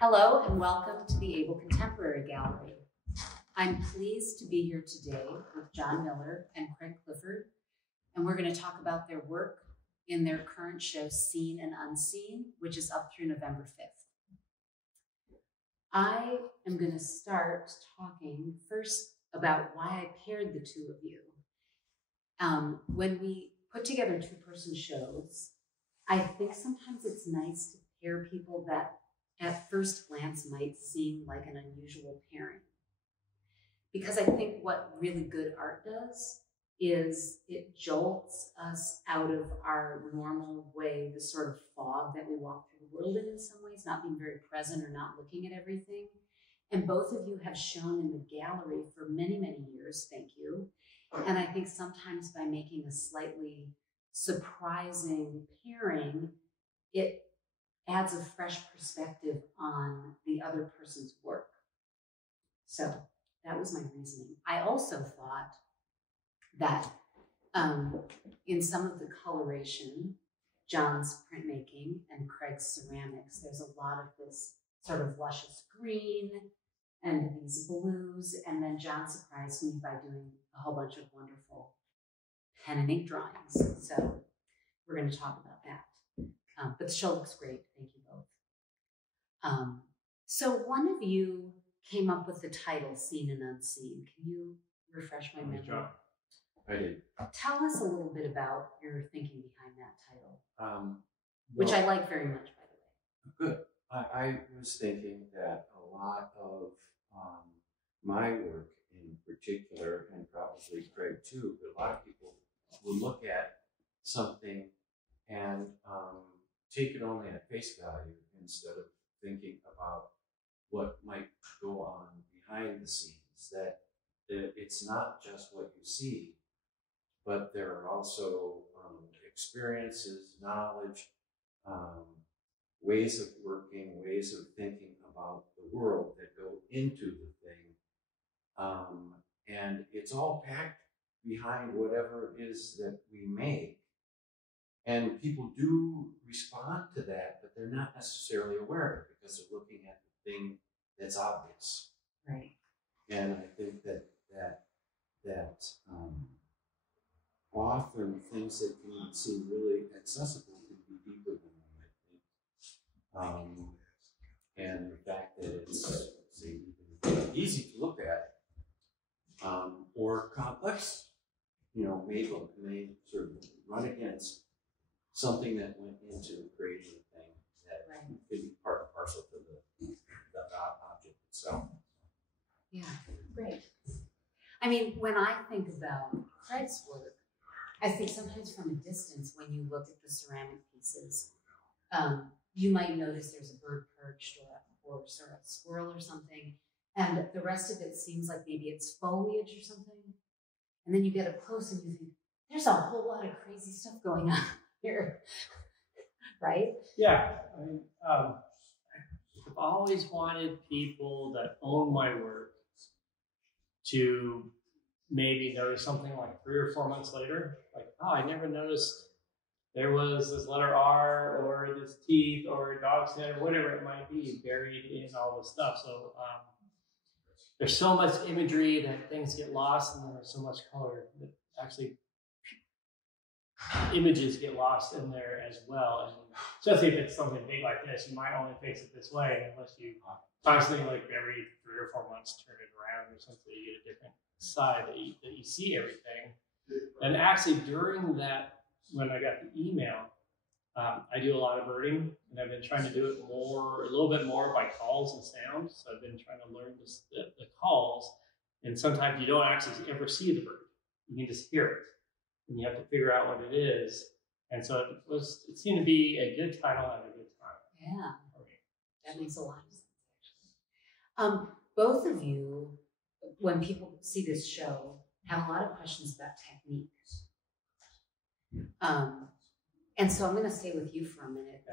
Hello and welcome to the Able Contemporary Gallery. I'm pleased to be here today with John Miller and Craig Clifford, and we're going to talk about their work in their current show, Seen and Unseen, which is up through November 5th. I am going to start talking first about why I paired the two of you. When we put together two-person shows, I think sometimes it's nice to pair people that at first glance might seem like an unusual pairing. Because I think what really good art does is it jolts us out of our normal way, the sort of fog that we walk through the world in some ways, not being very present or not looking at everything. And both of you have shown in the gallery for many, many years, thank you. And I think sometimes by making a slightly surprising pairing, it adds a fresh perspective on the other person's work. So that was my reasoning. I also thought that in some of the coloration, John's printmaking and Craig's ceramics, there's a lot of this sort of luscious green and these blues. And then John surprised me by doing a whole bunch of wonderful pen and ink drawings. So we're going to talk about that. But the show looks great. Thank you both. So one of you came up with the title, Seen and Unseen. Can you refresh my memory? I did. Tell us a little bit about your thinking behind that title, which I like very much, by the way. Good. I was thinking that a lot of my work in particular, and probably Craig too, but a lot of people will look at something and take it only at face value instead of thinking about what might go on behind the scenes, that it's not just what you see, but there are also experiences, knowledge, ways of working, ways of thinking about the world that go into the thing. And it's all packed behind whatever it is that we make. And people do respond to that, but they're not necessarily aware of it because they're looking at the thing that's obvious. Right. And I think that often things that can seem really accessible can be deeper than we might think. And the fact that it's easy to look at or complex, may sort of run against something that went into creating a thing that could be part and parcel to the object itself. Yeah, great. I mean, when I think about Craig's work, I think sometimes from a distance, when you look at the ceramic pieces, you might notice there's a bird perched or a horse or a squirrel or something, and the rest of it seems like maybe it's foliage or something. And then you get up close and you think, there's a whole lot of crazy stuff going on here, right? Yeah, I mean, I've always wanted people that own my work to maybe notice something like 3 or 4 months later, like, oh, I never noticed there was this letter R or this teeth or a dog's head or whatever it might be buried in all this stuff. So there's so much imagery that things get lost, and there's so much color that actually images get lost in there as well. And especially if it's something big like this, you might only face it this way, and unless you constantly, like every 3 or 4 months, turn it around or something, you get a different side that you see everything. And actually during that, when I got the email, I do a lot of birding, and I've been trying to do it a little bit more by calls and sounds. So I've been trying to learn the calls, and sometimes you don't actually ever see the bird. You can just hear it, and you have to figure out what it is. And so it seemed to be a good title and a good time. Yeah, that makes a lot of sense, actually. Both of you, when people see this show, have a lot of questions about technique. And so I'm going to stay with you for a minute.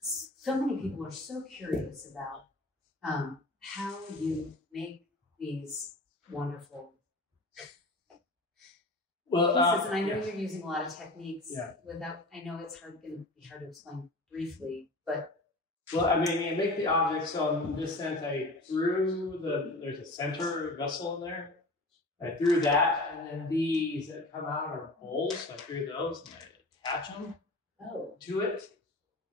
So many people are so curious about how you make these wonderful pieces. And I know you're using a lot of techniques without, I know it's going to be hard to explain briefly, but Well, I mean, you make the object, so in this sense, I threw there's a center vessel in there. I threw that, and then these that come out are bowls. I threw those, and I attach them to it.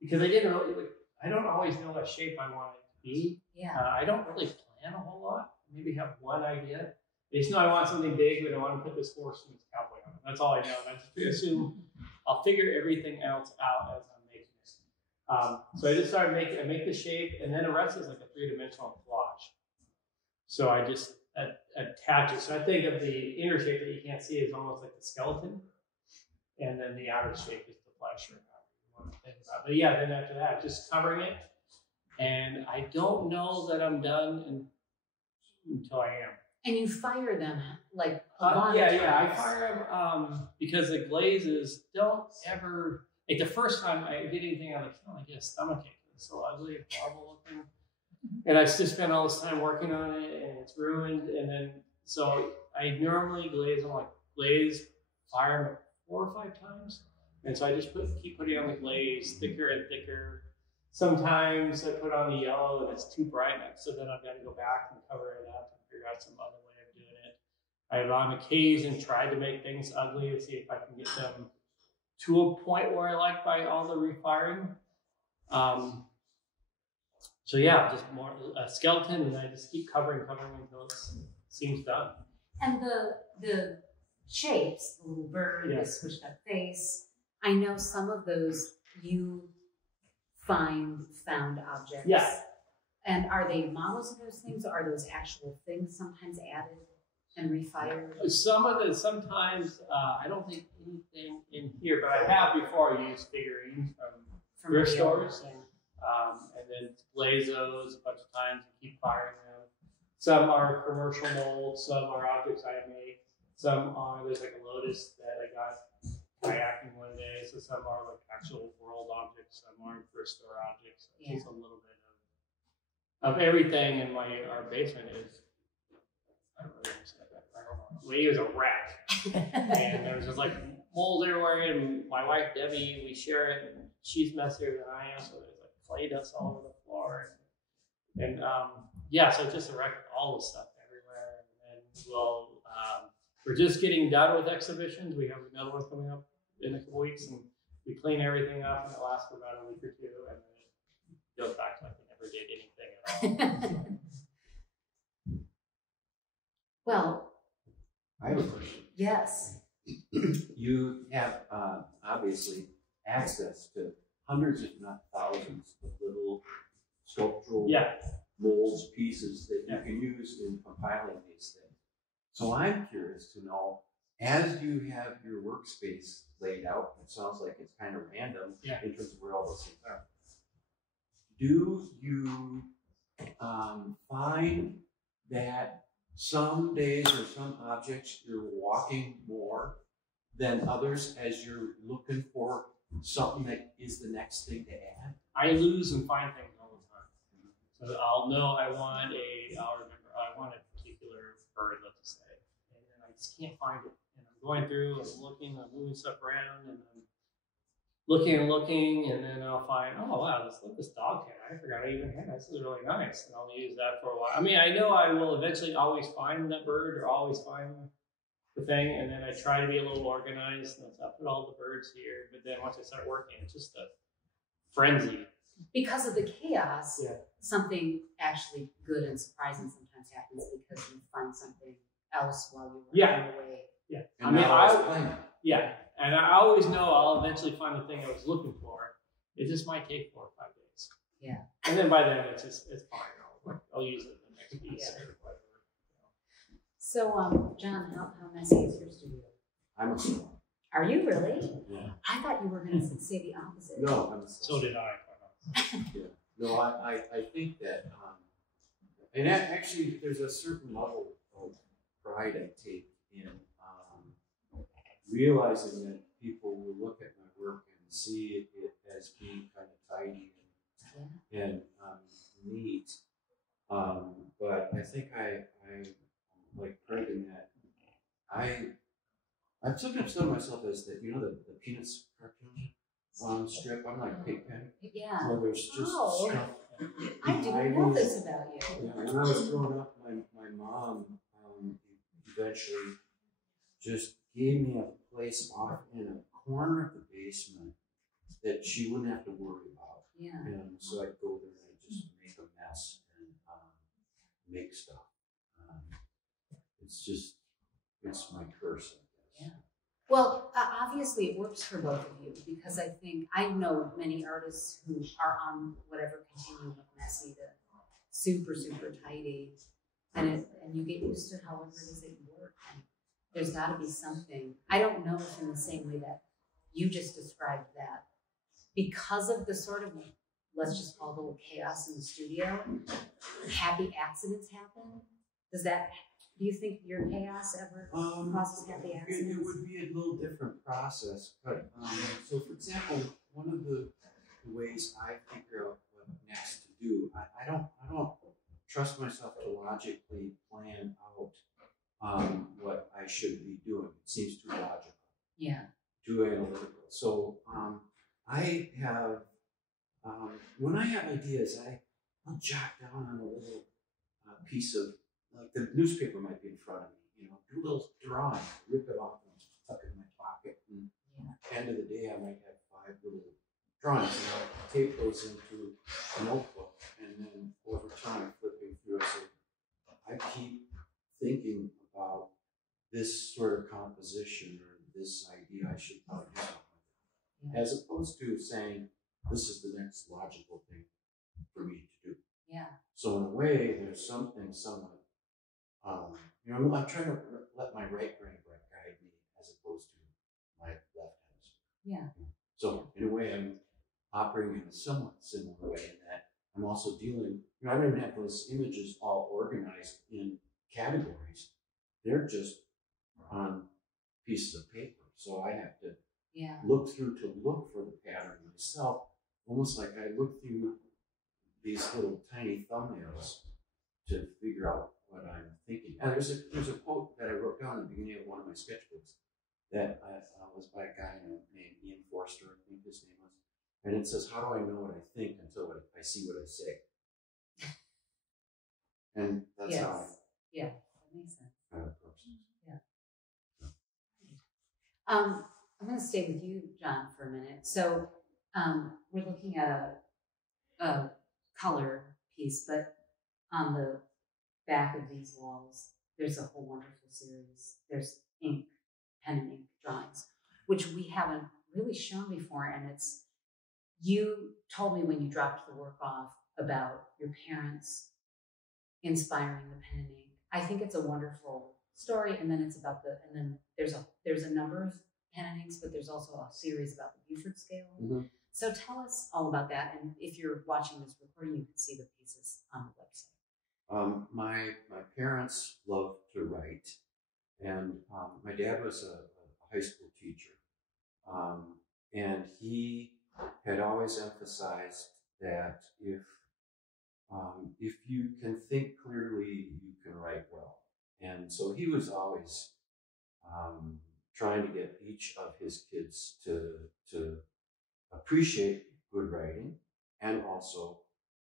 Because I didn't really, I don't always know what shape I want it to be. Yeah. I don't really plan a whole lot. Maybe have one idea. I just know I want something big, but I want to put this horse and this cowboy on it. That's all I know. And I just assume I'll figure everything else out as I'm making it. So I just started making, I make the shape, and then the rest is like a three-dimensional collage. So I just attach it. So I think of the inner shape that you can't see is almost like the skeleton, and then the outer shape is the flesh or however you want to think about it. But yeah, then after that, just covering it. And I don't know that I'm done until I am. And you fire them like I fire them because the glazes don't ever, like the first time I did anything, I'm like, oh, I get a stomachache. It's so ugly and horrible looking. And I just spent all this time working on it, and it's ruined. And then, so I normally fire them 4 or 5 times. And so I just keep putting on the glaze thicker and thicker. Sometimes I put on the yellow and it's too bright, so then I've got to go back and cover it up and figure out some other way of doing it. I've on occasion tried to make things ugly to see if I can get them to a point where I like by all the refiring. So yeah, just more a skeleton, and I just keep covering until it seems done. And the shapes, the little bird, the squished up face, I know some of those you found objects. Yeah. And are they models of those things, or are those actual things sometimes added and refired? Sometimes I don't think anything in here, but I have before used figurines from thrift stores. And then glaze those a bunch of times and keep firing them. Some are commercial molds, some are objects I made. Some are, there's like a lotus that I got kayaking one day, so some are like actual world objects, some are thrift store objects. So it's just a little bit of everything in our basement is, I don't really understand that. I don't know. We use a wreck. And there was just like mold everywhere, and my wife Debbie, we share it, and she's messier than I am, so there's like clay dust all over the floor. And so just erect all the stuff everywhere. And we're just getting done with exhibitions. We have another one coming up in a couple weeks, and we clean everything up, and it lasts for about a week or two, and then it goes back to like we never did anything at all. Well, I have a question. Yes. You have obviously access to hundreds, if not thousands, of little sculptural molds, pieces that you can use in compiling these things. So I'm curious to know, as you have your workspace laid out, it sounds like it's kind of random in terms of where all those things are. Do you find that some days or some objects you're walking more than others as you're looking for something that is the next thing to add? I lose and find things all the time. So I'll know I'll remember I want a particular bird, let's say, and then I just can't find it. And I'm going through, I'm looking, I'm moving stuff around, and I'm looking, and then I'll find, oh wow, this dog head, I forgot I even had. This is really nice, and I'll use that for a while. I mean, I know I will eventually always find that bird or always find the thing, and then I try to be a little organized, and I put all the birds here, but then once I start working, it's just a frenzy. Because of the chaos, something actually good and surprising sometimes happens because you find something else while you're working away. Yeah. And and I always know I'll eventually find the thing I was looking for. It just might take 4 or 5 days. Yeah. And then by then it's fine. I'll use it in the next piece or whatever. So, John, how messy is your studio? I'm a small. Are you really? Yeah. I thought you were going to say the opposite. No, I'm a small. So did I. No, I think that, and actually there's a certain level of pride I take in realizing that people will look at my work and see it as being kind of tidy and neat. But I think I like pride in that. I've sometimes thought of myself as the Peanuts cartoon. strip. I'm like Pigpen. Yeah. So there's just stuff. I didn't know this about you. Yeah, when I was growing up, my mom eventually just gave me a place off in a corner of the basement that she wouldn't have to worry about. Yeah. And so I'd go there and I'd just make a mess and make stuff. It's my curse, I guess. Yeah. Well, obviously it works for both of you, because I think I know many artists who are on whatever continuum of messy to super, super tidy, and you get used to however it is that you work. And there's got to be something. I don't know if in the same way that you just described that, because of the sort of, let's just call it a little chaos in the studio, happy accidents happen. Do you think your chaos ever causes happy accidents? It would be a little different process, but so for example, one of the ways I figure out what next to do, I don't trust myself to logically plan out what I should be doing. It seems too logical. Yeah. Too analytical. So I have when I have ideas, I'll jot down on a little piece of, like, the newspaper might be in front of me, do a little drawing, rip it off and tuck it in my pocket. And at the end of the day, I might have 5 little drawings, and I'll tape those into a notebook. And then over time, flipping through it, I keep thinking about this sort of composition or this idea. I should probably do something with it, as opposed to saying, this is the next logical thing for me to do. Yeah. So in a way, there's something somewhat, I'm trying to let my right brain guide me as opposed to my left hemisphere. Yeah. So in a way, I'm operating in a somewhat similar way in that I'm also dealing, I don't even have those images all organized in categories. They're just on pieces of paper. So I have to look for the pattern myself, almost like I look through these little tiny thumbnails to figure out what I'm thinking. And there's a quote that I wrote down at the beginning of one of my sketchbooks that was by a guy named Ian Forster, I think his name was. And it says, how do I know what I think until I see what I say? And that's how that makes sense. I approach this. Yeah. I'm going to stay with you, John, for a minute. So we're looking at a color piece, but on the back of these walls, there's a whole wonderful series. There's ink, pen and ink drawings, which we haven't really shown before. And you told me when you dropped the work off about your parents inspiring the pen and ink. I think it's a wonderful story. And then it's about and then there's a number of pen and inks, but there's also a series about the Buford scale. Mm-hmm. So tell us all about that. And if you're watching this recording, you can see the pieces on the website. My parents loved to write, and my dad was a high school teacher, and he had always emphasized that if you can think clearly, you can write well. And so he was always trying to get each of his kids to appreciate good writing and also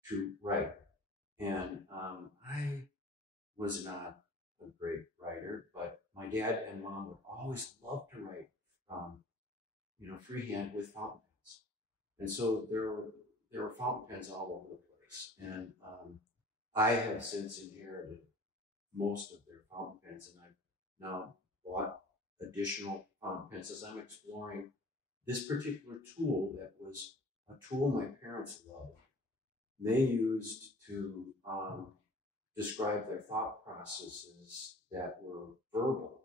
to write. And I was not a great writer, but my dad and mom would always love to write, freehand with fountain pens. And so there were fountain pens all over the place. And I have since inherited most of their fountain pens, and I've now bought additional fountain pens as I'm exploring this particular tool that was a tool my parents loved. They used to describe their thought processes that were verbal,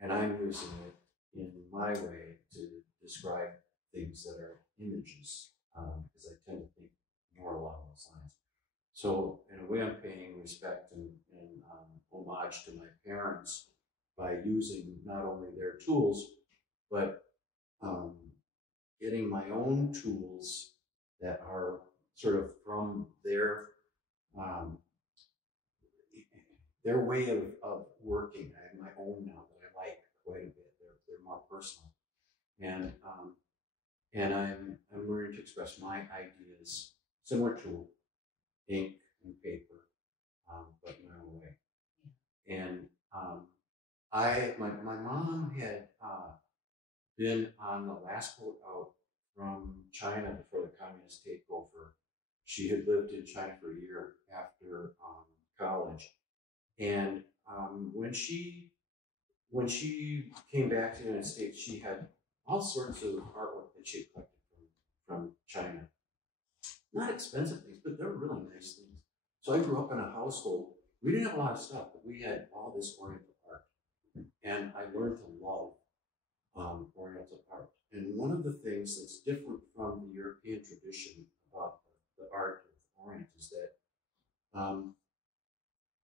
and I'm using it in my way to describe things that are images, because I tend to think more along those lines. So in a way, I'm paying respect and homage to my parents by using not only their tools, but getting my own tools that are sort of from their way of working. I have my own now that I like quite a bit. They're more personal, and I'm learning to express my ideas similar to ink and paper, but my own way. And my mom had been on the last boat out from China before the communist takeover. She had lived in China for a year after college, and when she came back to the United States, she had all sorts of artwork that she had collected from China. Not expensive things, but they were really nice things. So I grew up in a household. We didn't have a lot of stuff, but we had all this Oriental art, and I learned to love Oriental art. And one of the things that's different from the European tradition about the art of the Orient is that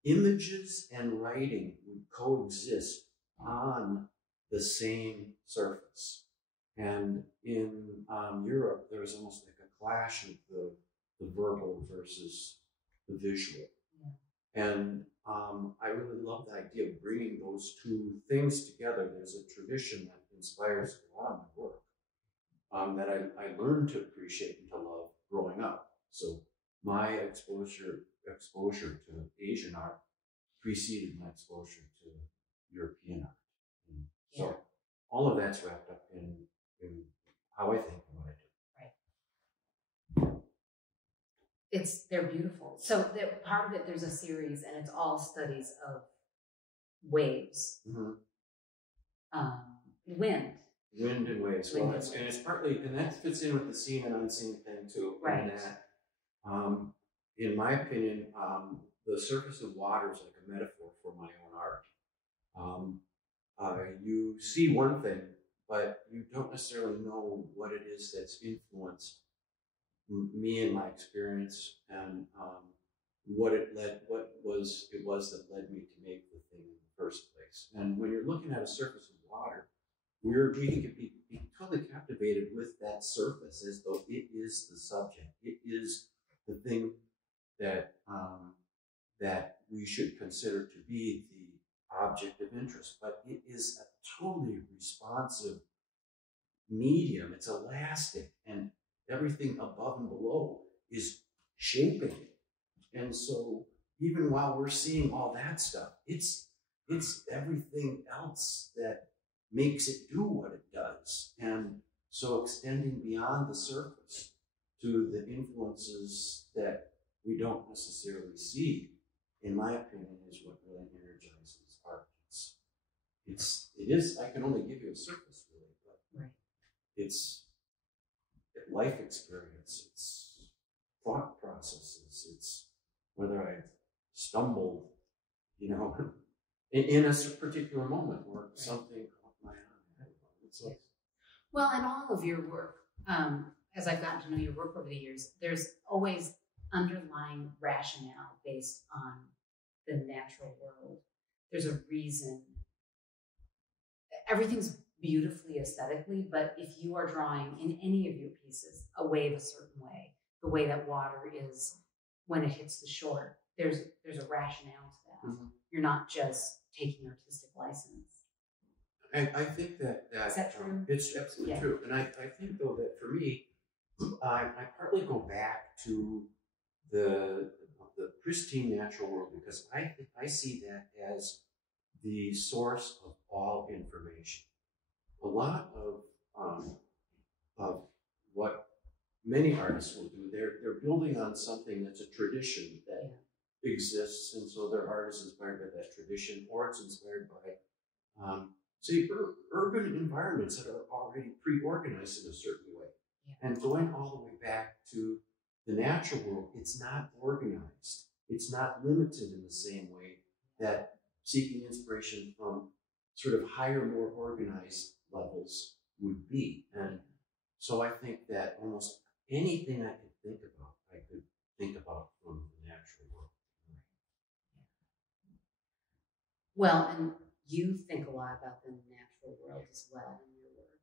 images and writing would coexist on the same surface. And in Europe, there was almost like a clash of the verbal versus the visual. Yeah. And I really love the idea of bringing those two things together. There's a tradition that inspires a lot of my work that I learned to appreciate and to love growing up. So my exposure to Asian art preceded my exposure to European art. And so all of that's wrapped up in how I think and what I do. Right. They're beautiful. So part of it, there's a series, and it's all studies of waves, wind and waves. Well, it's partly, and that fits in with the seen and unseen thing too. Right. And that, in my opinion, the surface of water is like a metaphor for my own art. You see one thing, but you don't necessarily know what it is that's influenced me and my experience, and what was that led me to make the thing in the first place. And when you're looking at a surface of water, we can be totally captivated with that surface as though it is the subject. It is the thing that that we should consider to be the object of interest, but it is a totally responsive medium. It's elastic, and everything above and below is shaping it. And so even while we're seeing all that stuff, it's everything else that makes it do what it does. And so extending beyond the surface to the influences that we don't necessarily see, in my opinion, is what really energizes art. It is, I can only give you a surface, really, but right. It's life experience, it's thought processes, it's whether I stumbled, in a particular moment where something caught my eye. Well, in all of your work, as I've gotten to know your work over the years, there's always underlying rationale based on the natural world. There's a reason. Everything's beautifully aesthetically, but if you are drawing in any of your pieces a wave a certain way, the way that water is when it hits the shore, there's a rationale to that. Mm-hmm. You're not just taking artistic license. I think that is that true? It's absolutely true. And I think, though, that for me, I partly go back to the pristine natural world, because I see that as the source of all information. A lot of what many artists will do, they're building on something that's a tradition that exists, and so their art is inspired by that tradition, or it's inspired by say urban environments that are already pre-organized in a certain way. And going all the way back to the natural world, it's not organized. It's not limited in the same way that seeking inspiration from sort of higher, more organized levels would be. And so I think that almost anything I could think about from the natural world. Well, and you think a lot about the natural world as well in your work.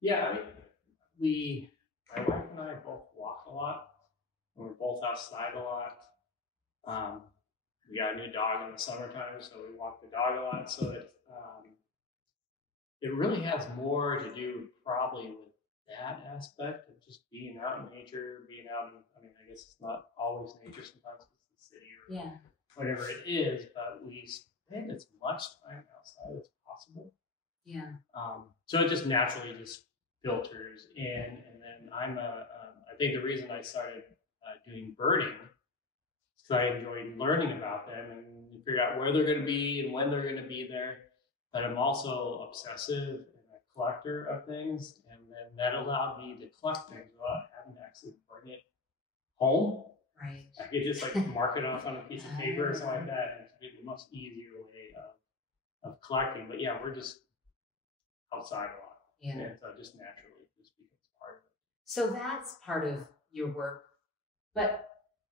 Yeah, I mean, my wife and I both walk a lot, and we're both outside a lot. We got a new dog in the summertime, so we walk the dog a lot. So it really has more to do probably with that aspect of just being out in nature, being out in, I mean, I guess it's not always nature, sometimes it's the city or whatever it is, but we spend as much time outside as possible. Yeah. So it just naturally just filters in. And then I think the reason I started doing birding is because I enjoyed learning about them and figure out where they're going to be and when they're going to be there. But I'm also obsessive and a collector of things. And then that allowed me to collect things without having to actually bring it home. Right. I could just like mark it off on a piece of paper or something like that. And it's a much easier way of collecting. But yeah, we're just outside a lot. Yeah. And so just naturally just becomes part of it. So that's part of your work. But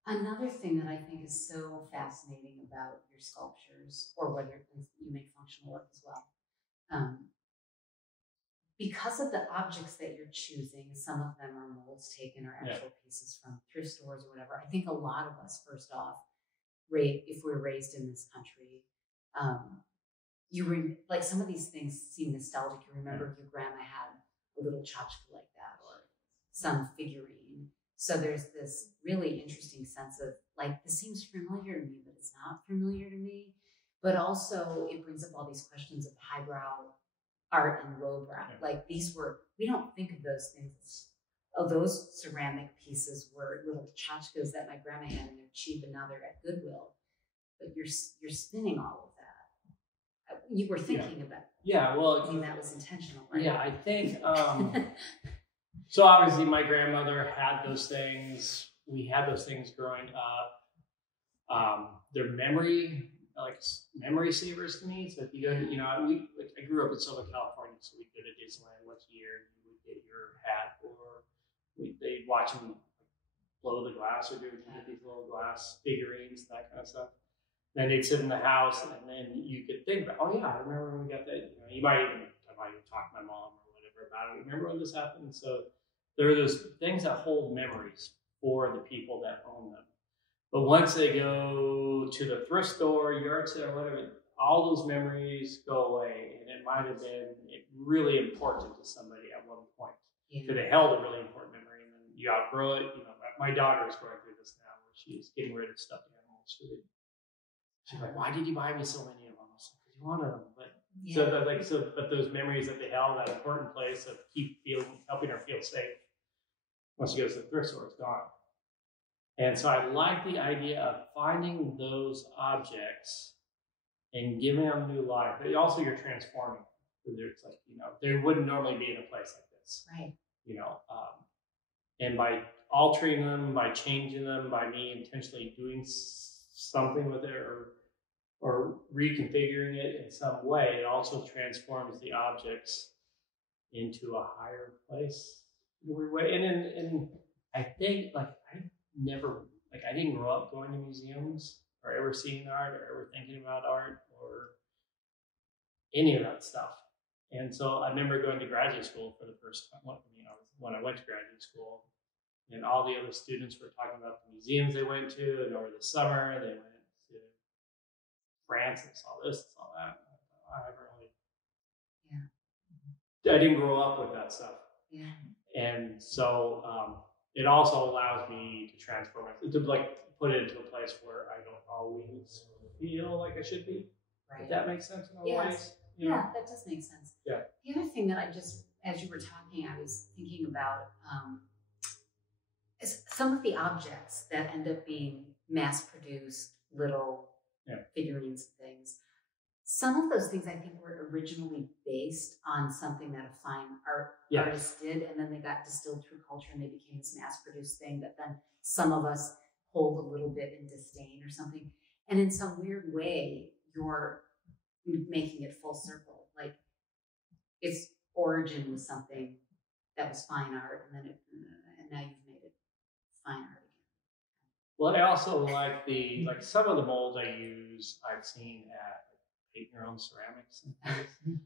another thing that I think is so fascinating about your sculptures, or whether you make functional work as well, because of the objects that you're choosing, some of them are molds taken or actual pieces from thrift stores or whatever. I think a lot of us, first off, if we're raised in this country, like some of these things seem nostalgic. You remember if your grandma had a little tchotchke like that, or some figurine. So there's this really interesting sense of like, this seems familiar to me, but it's not familiar to me. But also it brings up all these questions of highbrow art and lowbrow. Like we don't think of those things. Oh, those ceramic pieces were little tchotchkes that my grandma had, and they're cheap, and now they're at Goodwill. But you're spinning all of that. You were thinking about. Yeah, well, I mean, that was intentional, right? Yeah, I think. So obviously, my grandmother had those things. We had those things growing up. They're memory savers to me. So if you go to, I grew up in Southern California, so we'd go to Disneyland once a year. You would get your hat, or they'd watch them blow the glass, or do these little glass figurines, that kind of stuff. Then they'd sit in the house, and then you could think about, oh yeah, I remember when we got that. You might even talk to my mom or whatever about it. Remember when this happened? So there are those things that hold memories for the people that own them. But once they go to the thrift store, yard sale, whatever, all those memories go away. And it might have been really important to somebody at one point. So they held a really important memory, and then you outgrow it. My daughter is going through this now, where she's getting rid of stuffed animals. She's like, why did you buy me so many of them? I said, because you wanted them. But but those memories that they held, that important place of helping her feel safe. Once she goes to the thrift store, it's gone. And so I like the idea of finding those objects and giving them new life. But also you're transforming. It's like, they wouldn't normally be in a place like this. Right. And by altering them, by changing them, by me intentionally doing something with it, or reconfiguring it in some way, it also transforms the objects into a higher place in a weird way. And I think I didn't grow up going to museums or ever seeing art or ever thinking about art or any of that stuff. And so I remember going to graduate school for the first time. When I went to graduate school, and all the other students were talking about the museums they went to, and over the summer they went to France and saw this and saw that. I didn't grow up with that stuff. Yeah. And so it also allows me to transform it, to put it into a place where I don't always feel like I should be. Right. If that makes sense in other ways. Yeah, that does make sense. Yeah. The other thing that as you were talking, I was thinking about is some of the objects that end up being mass-produced little figurines and things. Some of those things I think were originally based on something that a fine artist did, and then they got distilled through culture and they became this mass-produced thing that then some of us hold a little bit in disdain or something. And in some weird way, you're making it full circle. Like its origin was something that was fine art, and now you've made it fine art again. Well, I also like some of the molds I use. I've seen at Paint Your Own Ceramics and things.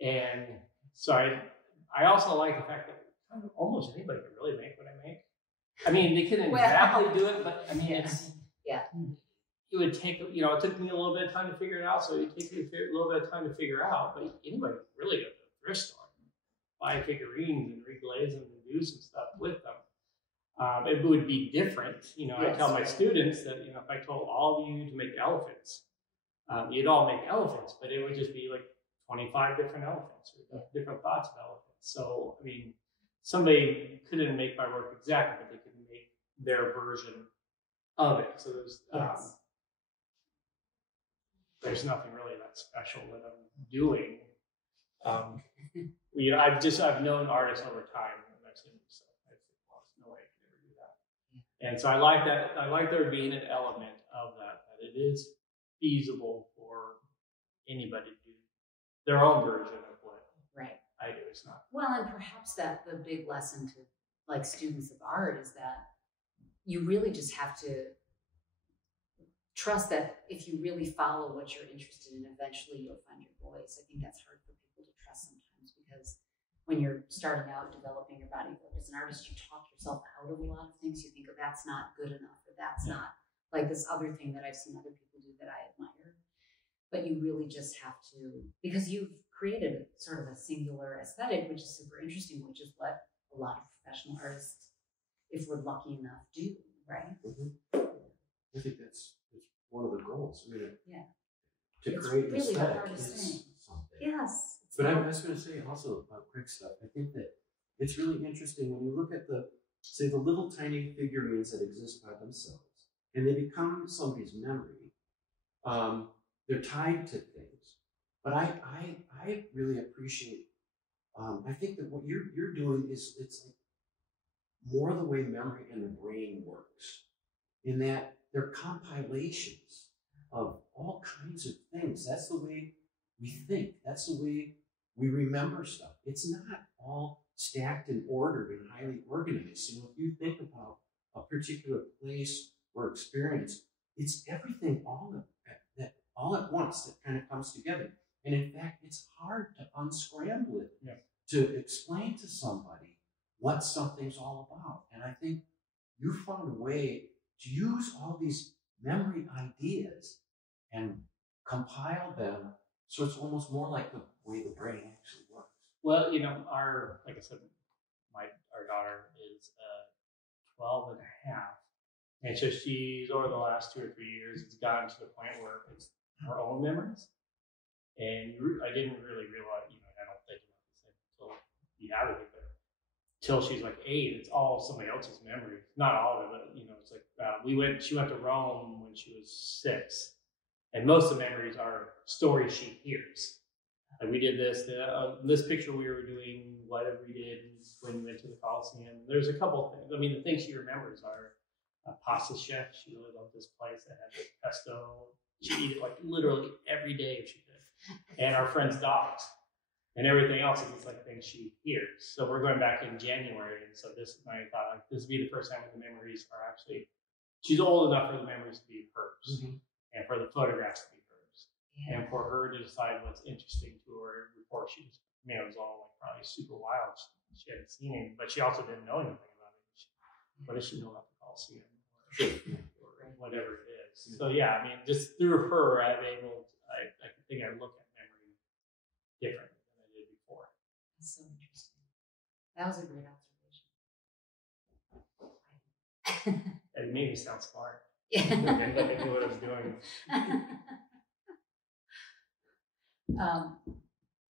And so I also like the fact that kind of almost anybody can really make what I make. I mean, they couldn't exactly do it, but I mean, it's it would take, it took me a little bit of time to figure it out, so it would take me a little bit of time to figure out, but anybody can really go to the thrift store buy figurines and reglaze them and do some stuff with them. It would be different. I tell my students that, if I told all of you to make elephants, you'd all make elephants, but it would just be like 25 different elephants or different thoughts of elephants. So, I mean, somebody couldn't make my work exactly, but they could make their version of it. So there's nothing really that special that I'm doing. I've known artists over time, and I've seen stuff. I think, well, there's no way I could ever do that. And so I like that. I like there being an element of that it is feasible for anybody to do their own version of what I do. It's not. Well, and perhaps that the big lesson to like students of art is that you really just have to trust that if you really follow what you're interested in, eventually you'll find your voice. I think that's hard for people to trust sometimes, because when you're starting out developing your body work as an artist, you talk yourself out of a lot of things. You think, oh, that's not good enough, or that's not like this other thing that I've seen other people do that I admire. But you really just have to, because you've created sort of a singular aesthetic, which is super interesting, which is what a lot of professional artists, if we're lucky enough, do, right? I think that's one of the goals. I mean, to it's create really an aesthetic the hardest is thing. something. Yes. But I was going to say also about quick stuff. I think that it's really interesting when you look at the little tiny figurines that exist by themselves, and they become somebody's memory. They're tied to things. But I really appreciate. I think that what you're doing is it's like more the way memory and the brain works, in that they're compilations of all kinds of things. That's the way we think. That's the way we remember stuff. It's not all stacked and ordered and highly organized. If you think about a particular place or experience, it's everything all at once that kind of comes together. And in fact, it's hard to unscramble it, to explain to somebody what something's all about. And I think you found a way to use all these memory ideas and compile them so it's almost more like the way the brain actually works. Well, like I said, our daughter is 12 and a half. And so she's, over the last 2 or 3 years, it's gotten to the point where it's her own memories. And I didn't really realize, I don't think about this until you have it, but till she's like 8, it's all somebody else's memory. Not all of it, but it's like she went to Rome when she was 6, and most of the memories are stories she hears. Like we did this picture we were doing, whatever we did when we went to the Colosseum. There's a couple of things. I mean, the things she remembers are a pasta chef. She really loved this place that had this pesto. She'd eat it like literally every day if she could. And our friend's dogs. And everything else is like things she hears. So we're going back in January, and so I thought like this would be the first time when the memories are actually. She's old enough for the memories to be hers, and for the photographs to be hers, and for her to decide what's interesting to her before she was. It was all like probably super wild. She hadn't seen it, but she also didn't know anything about it. What does she know about the Colosseum or whatever it is? So yeah, I mean, just through her, I think I look at memory differently than I did before. That's so interesting. That was a great observation. It made me sound smart. Yeah. I knew what I was doing.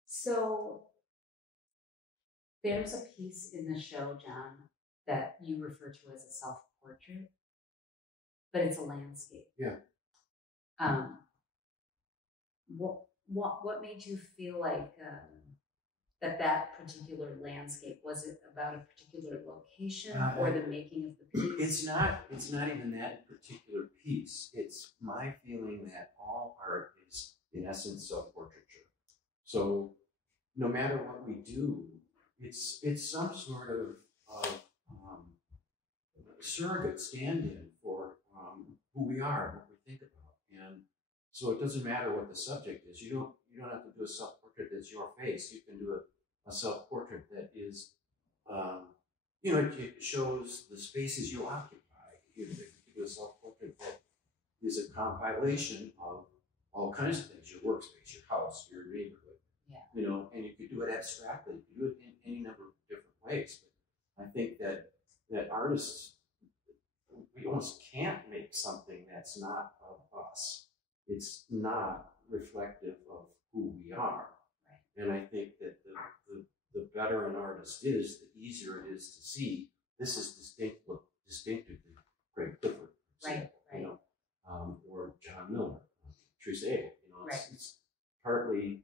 So there's a piece in the show, John, that you refer to as a self-portrait, but it's a landscape. Yeah. What made you feel like that particular landscape? Was it about a particular location or the making of the piece? It's not even that particular piece. It's my feeling that all art is in essence self-portraiture. So no matter what we do, it's some sort of surrogate stand-in for who we are, what we think about. And so it doesn't matter what the subject is. You don't have to do a self-portrait that's your face. You can do a self-portrait that is, it shows the spaces you occupy. You can do a self-portrait that is a compilation of all kinds of things: your workspace, your house, your neighborhood. Yeah. And you could do it abstractly. You could do it any number of different ways. But I think that artists, we almost can't make something that's not of us. It's not reflective of who we are. Right. And I think that the better an artist is, the easier it is to see this is distinctively Craig Clifford, for example, right. You know, or John Miller, trite. You know, it's partly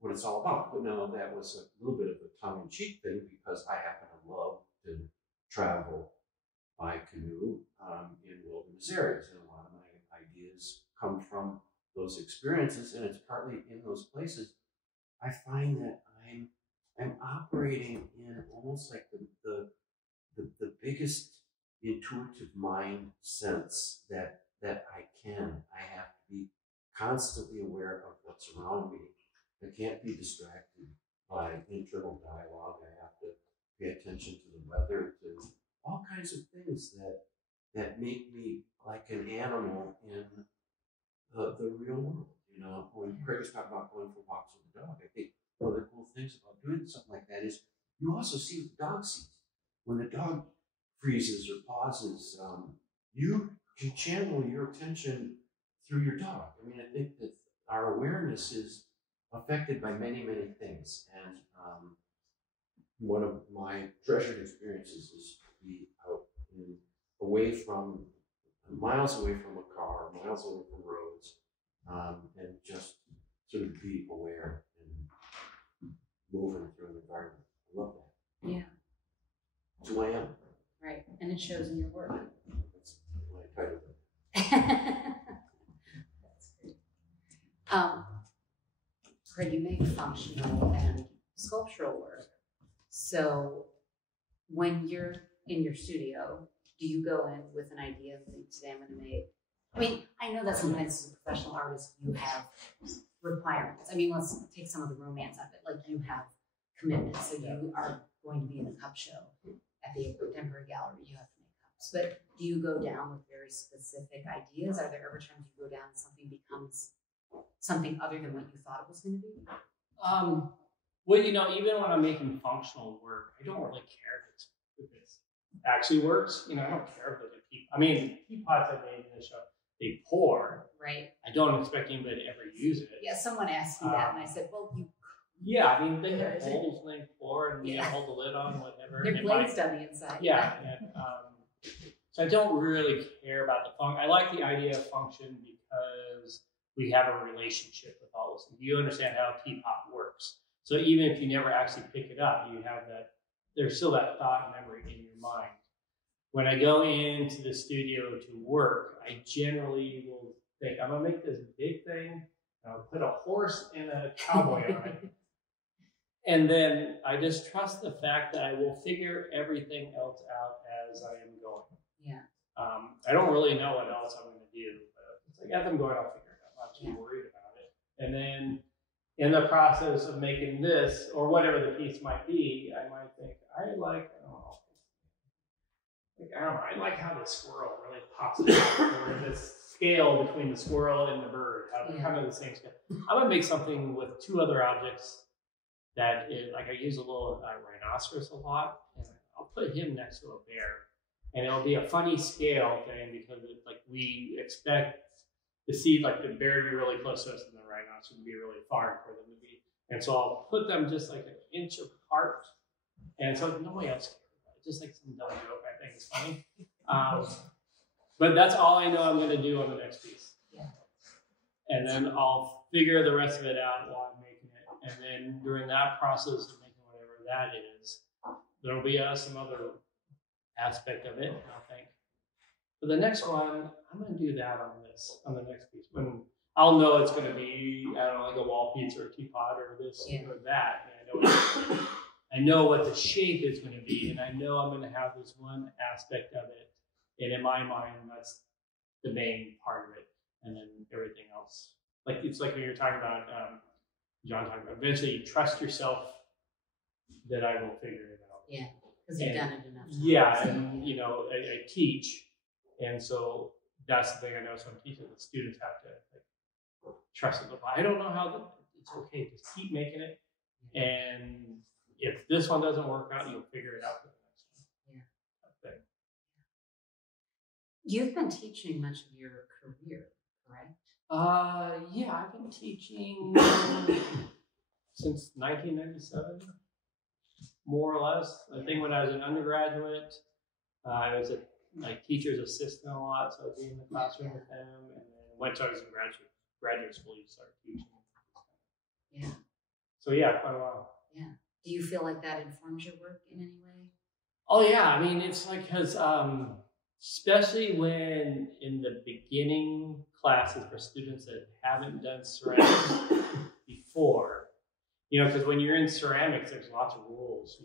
what it's all about. But no, that was a little bit of a tongue-in-cheek thing because I happen to love to travel by canoe in wilderness areas, and a lot of my ideas come from those experiences, and it's partly in those places I find that I'm operating in almost like the biggest intuitive mind sense that I can. I have to be constantly aware of what's around me. I can't be distracted by internal dialogue. I have to pay attention to the weather, to all kinds of things that make me like an animal in the real world. You know, when Craig was talking about going for walks with the dog, I think one of the cool things about doing something like that is you also see what the dog sees. When the dog freezes or pauses, you can channel your attention through your dog. I mean, I think that our awareness is affected by many, many things. And one of my treasured experiences is to be out away from, miles away from a car, miles away from roads, and just sort of be aware and moving through an environment. I love that. Yeah. It's who I am. Right, and it shows in your work. That's my title. That's great. Craig, you make functional and sculptural work. So when you're in your studio, do you go in with an idea and think, today I'm going to make, I mean, I know that sometimes as a professional artist, you have requirements. I mean, let's take some of the romance of it. Like you have commitments. So you are going to be in a cup show at the Contemporary Gallery. You have to make cups. But do you go down with very specific ideas? Are there ever times you go down and something becomes something other than what you thought it was going to be? Well, you know, even when I'm making functional work, I don't really care if it actually works. You know, I don't care if the teapot. I mean, teapots I made in the show, they pour. Right. I don't expect anybody to ever use it. Yeah, someone asked me that, and I said, well, you. Yeah, I mean, they have holes and they pour, and you hold the lid on, whatever. They're glazed on the inside. Yeah. And, so I don't really care about the function. I like the idea of function because we have a relationship with all this. You understand how a teapot works. So even if you never actually pick it up, you have that, there's still that thought and memory in your mind. When I go into the studio to work, I generally will think, I'm gonna make this big thing, I'll put a horse and a cowboy on it. And then I just trust the fact that I will figure everything else out as I am going. Yeah. I don't really know what else I'm gonna do, but it's like as I'm going, I'll figure it out. I'm not too worried about it. And then in the process of making this, or whatever the piece might be, I might think, I like how the squirrel really pops out, or this scale between the squirrel and the bird, how they're kind of the same scale. I'm gonna make something with two other objects that is, like I use a little rhinoceros a lot, and I'll put him next to a bear. And it'll be a funny scale thing because it's like we expect to see like the bear to be really close to us and the rhinoceros to be really far for them to be. And so I'll put them just like an inch apart. And so nobody else cares about it. Just like some dumb joke I think is funny. But that's all I know I'm going to do on the next piece. Yeah. And then I'll figure the rest of it out while I'm making it. And then during that process of making whatever that is, there'll be some other aspect of it, I'll think. For the next one, I'm going to do that on the next piece. When I'll know it's going to be, I don't know, like a wall piece or a teapot or this or that. And I know what the shape is going to be, and I know I'm going to have this one aspect of it. And in my mind, that's the main part of it. And then everything else. Like it's like when you're talking about, John talking about, eventually you trust yourself that I will figure it out. Yeah. Because you've done it enough times. Yeah, and you know, I teach, and so that's the thing I know. So I'm teaching the students have to like, trust it. I don't know how it's okay. Just keep making it, and if this one doesn't work out, you'll figure it out for the next one. Yeah. You've been teaching much of your career, correct? Yeah, I've been teaching since 1997, more or less. I think when I was an undergraduate, I was a teacher's assistant a lot, so I'd be in the classroom with them, and then once I was in graduate school, you start teaching. Yeah. So yeah, quite a while. Yeah. Do you feel like that informs your work in any way? Oh yeah, I mean, it's like, because especially when in the beginning classes for students that haven't done ceramics before, because when you're in ceramics, there's lots of rules.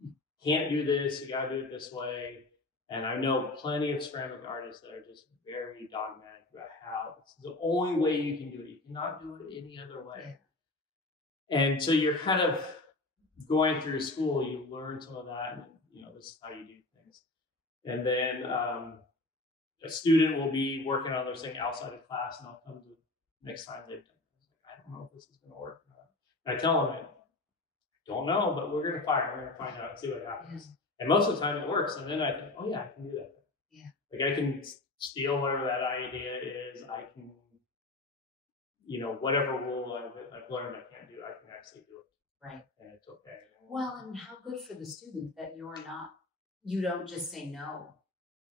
You can't do this, you gotta do it this way. And I know plenty of ceramic artists that are just very dogmatic about how it's the only way you can do it. You cannot do it any other way. Yeah. And so you're kind of going through school, you learn some of that, and this is how you do things. And then a student will be working on their thing outside of class, and I'll come to next time they've done it. I don't know if this is going to work or not. And I tell them, I don't know, but we're going to find out and see what happens. Yeah. And most of the time it works. And then I think, oh yeah, I can do that. Yeah. Like I can steal whatever that idea is. I can, whatever rule I've learned I can't do, I can actually do it. Right. And it's okay. Well, and how good for the student that you don't just say no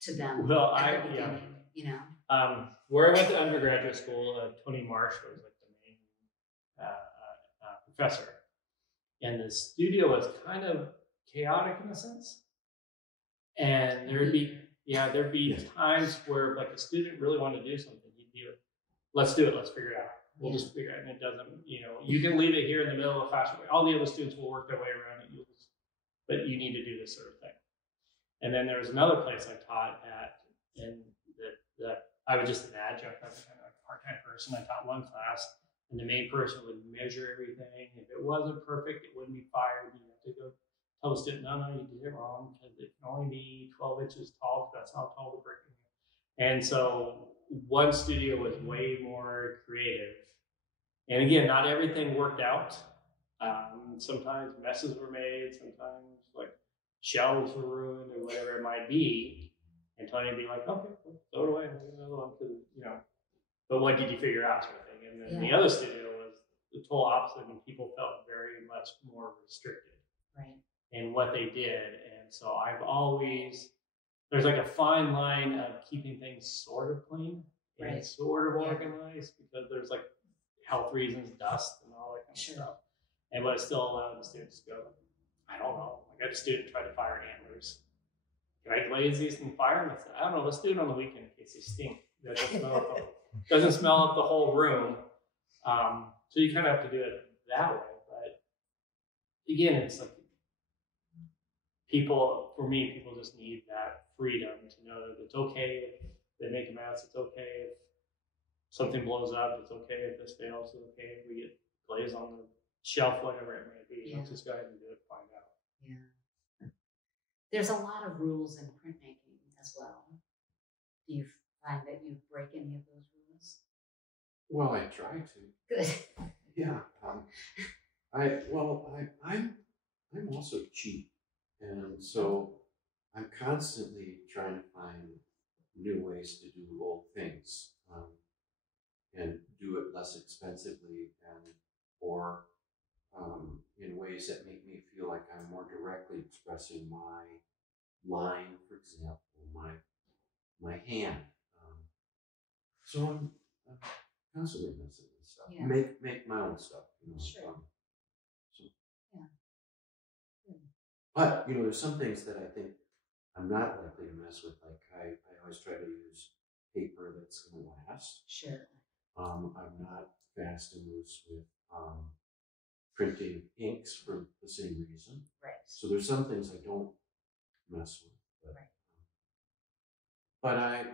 to them at the beginning, Where I went to undergraduate school, Tony Marsh was like the main professor. And the studio was kind of chaotic in a sense. And there'd be times where like a student really wanted to do something, he'd be like, let's do it, let's figure it out. We'll just figure it out. And it doesn't, you can leave it here in the middle of the classroom. All the other students will work their way around it. But you need to do this sort of thing. And then there was another place I taught at, and that I was just an adjunct. I was kind of like a part-time person. I taught one class, and the main person would measure everything. If it wasn't perfect, it wouldn't be fired. You have to go tell the student, no, you did it wrong, because it can only be 12 inches tall. That's how tall the brick is. And so one studio was way more creative. And again, not everything worked out. Sometimes messes were made, sometimes like shelves were ruined or whatever it might be. And Tony would be like, okay, throw it away, make another one, but what did you figure out, sort of thing. And then the other studio was the total opposite, and people felt very much more restricted in what they did. And so there's like a fine line of keeping things sort of clean and sort of organized, because there's like health reasons, dust and all that kind of stuff. And but it still allowed the students to go, I don't know. Like I had a student try to fire antlers. Can I glaze these and fire them? I said, I don't know, let's do it on the weekend in case they stink. That doesn't smell up the whole room. So you kind of have to do it that way. But again, it's like people just need that freedom to know that it's okay if they make a mess, it's okay if something blows up, it's okay if this fails, it's okay if we get glaze on the shelf, whatever it may be. Let's just go ahead and do it, find out. Yeah. There's a lot of rules in printmaking as well. Do you find that you break any of those rules? Well, I try to. Good. Yeah. I'm also cheap, and so I'm constantly trying to find new ways to do old things, and do it less expensively or in ways that make me feel like I'm more directly expressing my line, for example, my hand. So I'm constantly messing with stuff. Yeah. Make my own stuff. Sure. But there's some things that I think I'm not likely to mess with. Like I always try to use paper that's going to last. Sure. I'm not fast and loose with printing inks for the same reason. Right. So there's some things I don't mess with. But, but I'm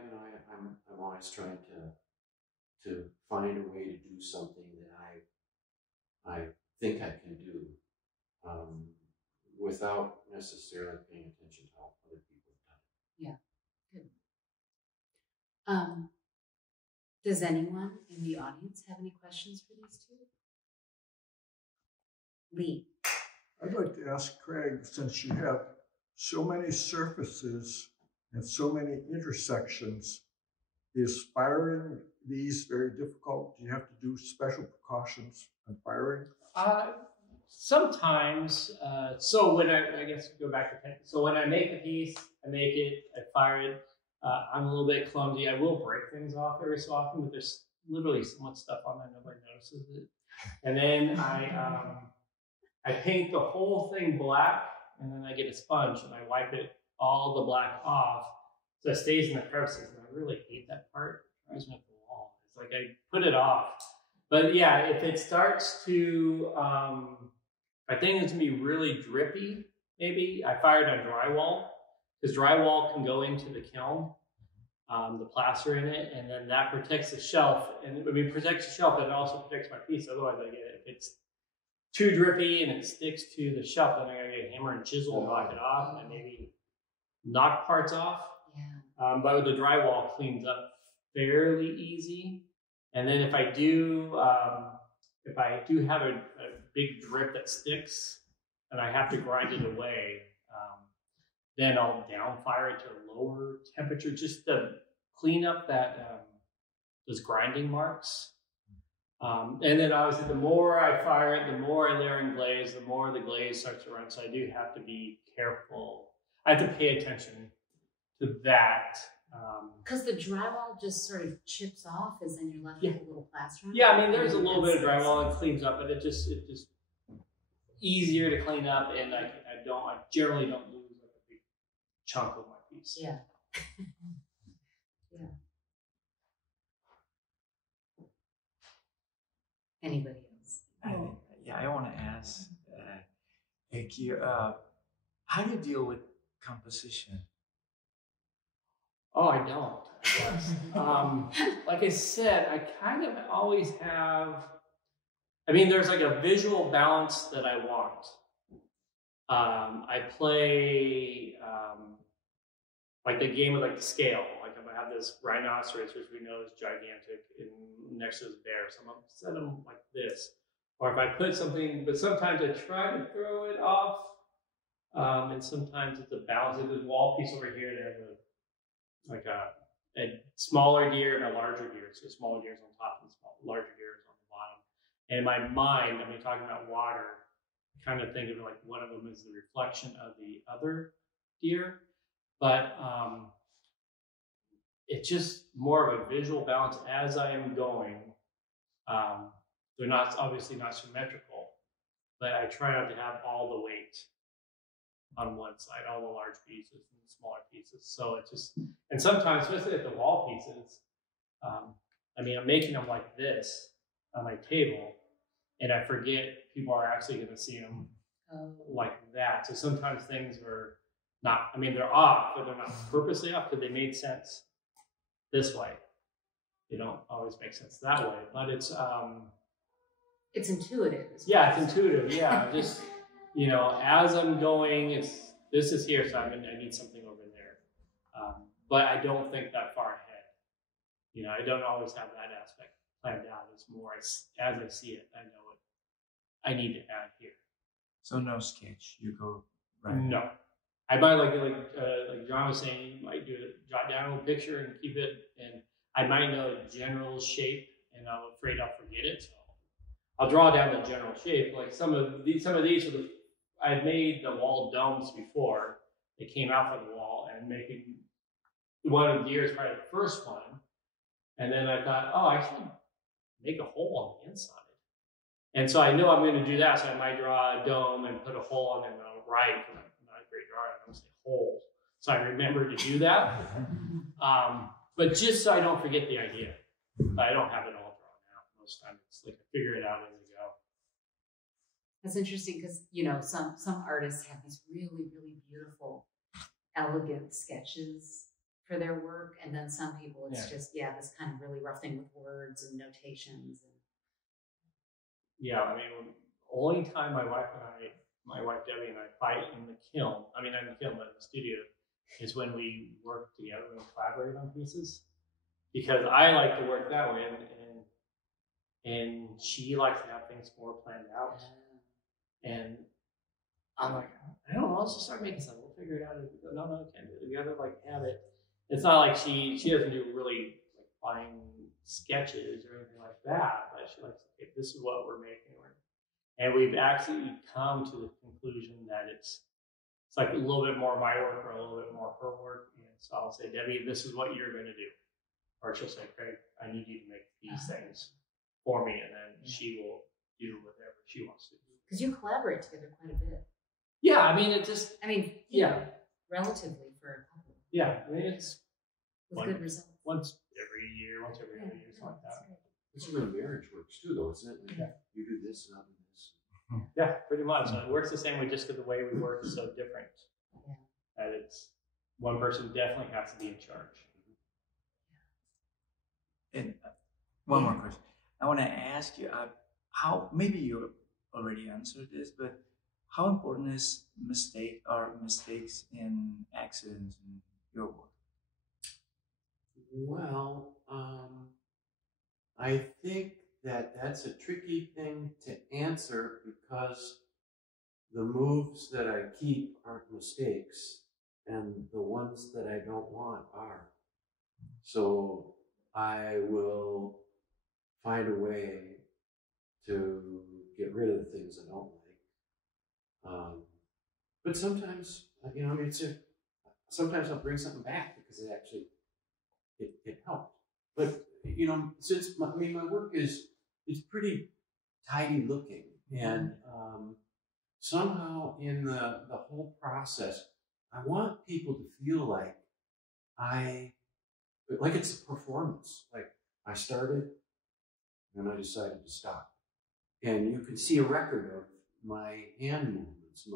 always trying to find a way to do something that I think I can do without necessarily paying attention to how other people have done it. Yeah. Good. Does anyone in the audience have any questions for these two? Lee. I'd like to ask Craig, since you have so many surfaces and so many intersections, is firing these very difficult? Do you have to do special precautions on firing? Sometimes. So when I guess go back to so when I make a piece, I make it, I fire it. I'm a little bit clumsy. I will break things off every so often, but there's literally so much stuff on there nobody notices it. And then I paint the whole thing black, and then I get a sponge and I wipe it all the black off, so it stays in the crevices. And I really hate that part. It drives me up the wall. It's like I put it off. But yeah, if it starts to, I think it's gonna be really drippy. Maybe I fire it on drywall, because drywall can go into the kiln, the plaster in it, and then that protects the shelf. And I mean, protects the shelf, but it also protects my piece. Otherwise, I get it. If it's too drippy and it sticks to the shelf, then I gotta get a hammer and chisel and knock it off, and maybe knock parts off. Yeah. But with the drywall, cleans up fairly easy. And then if I do have a big drip that sticks, and I have to grind it away, then I'll downfire it to a lower temperature just to clean up that those grinding marks. And then obviously the more I fire it, the more I layer in glaze, the more the glaze starts to run. So I do have to be careful. I have to pay attention to that. Because the drywall just sort of chips off as then you're left with a little plaster on it. Yeah, I mean, there's a little bit of drywall and cleans up, but it just easier to clean up, and I generally don't lose like a big chunk of my piece. Yeah. Yeah. Anybody else? I want to ask, how do you deal with composition? Oh, I don't, I guess. Like I said, I kind of always have, I mean, there's like a visual balance that I want. I play like the game with like the scale. Like if I have this rhinoceros, which we know is gigantic, and next to this bear, so I'm gonna set them like this. Or if I put something, but sometimes I try to throw it off, and sometimes it's a balance. There's this wall piece over here that has a smaller deer and a larger deer. So smaller deer is on top and larger deer is on the bottom. And in my mind, I mean, talking about water, I kind of think of it like one of them is the reflection of the other deer. But it's just more of a visual balance as I am going. They're not obviously not symmetrical, but I try not to have all the weight on one side, all the large pieces and the smaller pieces. So it's just, and sometimes, especially at the wall pieces, I mean, I'm making them like this on my table, and I forget people are actually going to see them like that. So sometimes things are not, I mean, they're off, but they're not purposely off because they made sense this way. They don't always make sense that way, but it's intuitive. Yeah, it's intuitive. Yeah, just, you know, as I'm going, this is here, so I need something over there. But I don't think that far ahead. You know, I don't always have that aspect planned out. It's more as I see it, I know what I need to add here. So no sketch, you go right. No, I might like John was saying, you might jot down a little picture and keep it, and I might know a general shape, and I'm afraid I'll forget it. So I'll draw down the general shape. Like some of these are I've made the wall domes before. They came out from the wall, and making one of the deer is probably the first one. And then I thought, oh, I should make a hole on the inside. And so I know I'm going to do that, so I might draw a dome and put a hole on it, and I'll write, because I'm not a great drawer, I'm going to say hole. So I remember to do that. But just so I don't forget the idea. I don't have it all drawn out. Most times it's like I figure it out as I go. That's interesting because, you know, some artists have these really, really beautiful, elegant sketches for their work. And then some people, it's just, this kind of really rough thing with words and notations. Yeah, I mean, only time my wife Debbie and I fight in the kiln, but in the studio, is when we work together and collaborate on pieces. Because I like to work that way, and she likes to have things more planned out. And I'm like, I don't know, let's just start making something. We'll figure it out as we go. No, can't do it. We gotta like have it. It's not like she doesn't do really like fine sketches or anything like that, but she likes, okay, this is what we're making. And we've actually come to the conclusion that it's like a little bit more my work or a little bit more her work. And so I'll say, Debbie, this is what you're gonna do. Or she'll say, Craig, I need you to make these things for me, and then she will do whatever she wants to do. Because you collaborate together quite a bit. Yeah, I mean, relatively for a couple. Yeah, I mean, it's with good results. Once every other year, something like that. This is where marriage works too, though, isn't it? Like, you do this and I'll do this. Yeah, pretty much. It works the same way, just because the way we work is so different. Yeah. That it's one person definitely has to be in charge. And one more question. I want to ask you, how, maybe you already answered this, but how important is mistakes and accidents in your work? Well, I think that's a tricky thing to answer because the moves that I keep aren't mistakes, and the ones that I don't want are. So I will find a way to get rid of the things I don't like. But sometimes, sometimes I'll bring something back because it actually, it helped. But, since my work it's pretty tidy looking, and somehow in the whole process, I want people to feel like it's a performance. Like I started and I decided to stop. And you can see a record of my hand movements,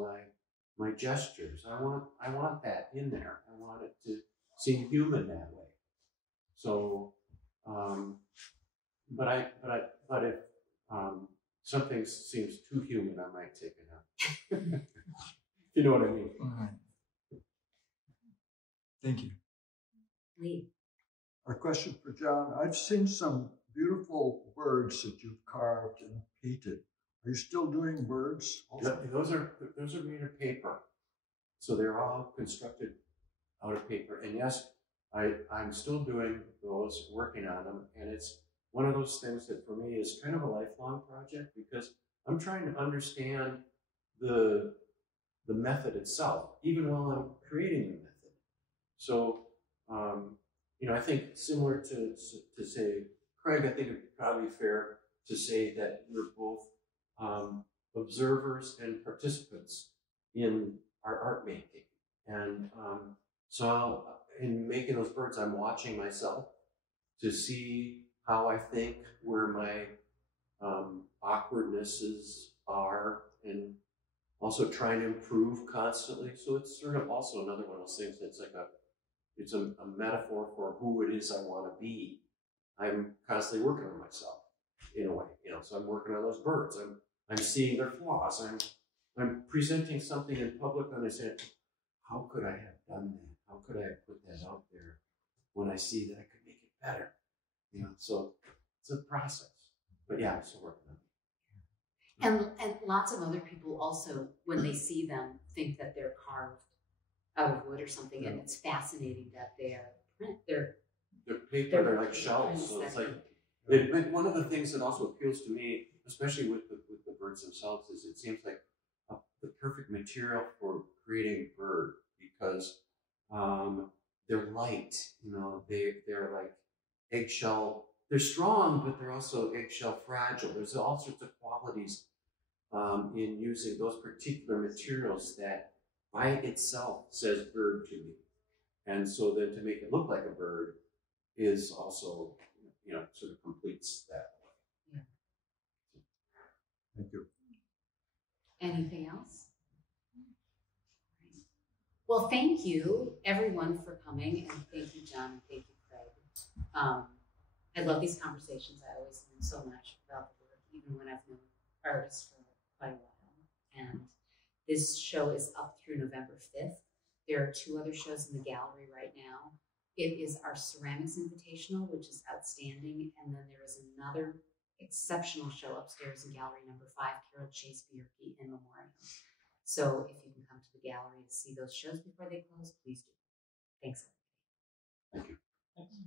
my gestures. I want that in there. I want it to seem human that way. So, but if something seems too human, I might take it out. You know what I mean? All right. Thank you. Lee. A question for John. I've seen some beautiful birds that you've carved and painted. Are you still doing birds? Those are made of paper, so they're all constructed out of paper. And yes, I'm still doing those, working on them, and it's one of those things that for me is kind of a lifelong project because I'm trying to understand the method itself, even while I'm creating the method. So, I think similar to say, Craig, I think it'd probably be fair to say that we're both observers and participants in our art making. And so in making those birds, I'm watching myself to see how I think, where my awkwardnesses are, and also trying to improve constantly. So it's sort of also another one of those things that's like it's a metaphor for who it is I want to be. I'm constantly working on myself in a way, so I'm working on those birds. I'm seeing their flaws. I'm presenting something in public and I say, how could I have done that? How could I have put that out there when I see that I could make it better? So it's a process. But yeah, I'm still working on it. And lots of other people also, when they see them, think that they're carved out of wood or something, and it's fascinating that they're paper, they're like shells. So it's like, but one of the things that also appeals to me, especially with the birds themselves, is it seems like the perfect material for creating a bird because they're light. They're like eggshell. They're strong, but they're also eggshell fragile. There's all sorts of qualities in using those particular materials that by itself says bird to me. And so then to make it look like a bird is also, sort of completes that. Yeah. Thank you. Anything else? Well, thank you everyone for coming, and thank you, John, and thank you, Craig. I love these conversations. I always learn so much about the work, even when I've known artists for quite a while. And this show is up through November 5th. There are 2 other shows in the gallery right now. It is our Ceramics Invitational, which is outstanding. And then there is another exceptional show upstairs in gallery number 5, Carol Chase Bierke in Memoriam. So if you can come to the gallery to see those shows before they close, please do. Thanks. Thank you. Thanks.